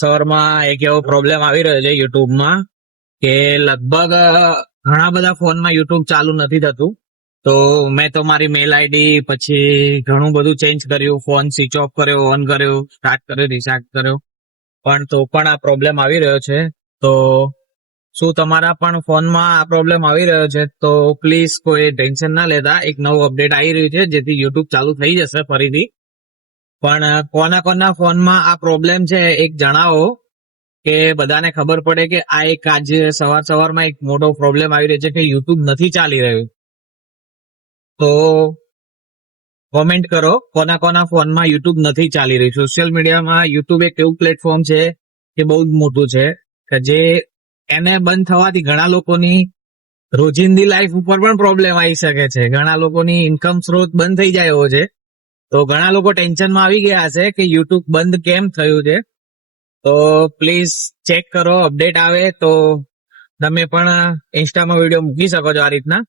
સવારમાં એક એવો પ્રોબ્લેમ આવી રહ્યો છે યુટ્યુબમાં કે લગભગ ઘણા બધા ફોનમાં યુટ્યુબ ચાલુ નથી થતું. તો મેં તો મારી મેલ આઈડી પછી ઘણું બધું ચેન્જ કર્યું, ફોન સ્વિચ ઓફ કર્યો, ઓન કર્યો, સ્ટાર્ટ કર્યો, રિસ્ટાર્ટ કર્યો, પણ તો પણ આ પ્રોબ્લેમ આવી રહ્યો છે. તો શું તમારા પણ ફોનમાં આ પ્રોબ્લેમ આવી રહ્યો છે? તો પ્લીઝ કોઈ ટેન્શન ના લેતા, એક નવું અપડેટ આવી રહ્યું છે જેથી યુટ્યુબ ચાલુ થઈ જશે ફરીથી. પણ કોના ફોનમાં આ પ્રોબ્લેમ છે એક જણાવો, કે બધાને ખબર પડે કે આ એક આજે સવારમાં એક મોટો પ્રોબ્લેમ આવી રહ્યો છે કે યુટ્યુબ નથી ચાલી રહ્યું. તો કોમેન્ટ કરો કોના ફોનમાં યુટ્યુબ નથી ચાલી રહ્યું. સોશિયલ મીડિયામાં યુટ્યુબ એક એવું પ્લેટફોર્મ છે કે બહુ જ મોટું છે કે જે એને બંધ થવાથી ઘણા લોકોની રોજિંદી લાઈફ ઉપર પણ પ્રોબ્લેમ આવી શકે છે. ઘણા લોકોની ઇન્કમ સ્ત્રોત બંધ થઈ જાય એવો છે. તો ઘણા લોકો ટેન્શનમાં આવી ગયા હશે કે યુટ્યુબ બંધ કેમ થયું છે. તો પ્લીઝ ચેક કરો, અપડેટ આવે તો તમે પણ ઇન્સ્ટામાં વિડીયો મૂકી શકો છો આ રીતના.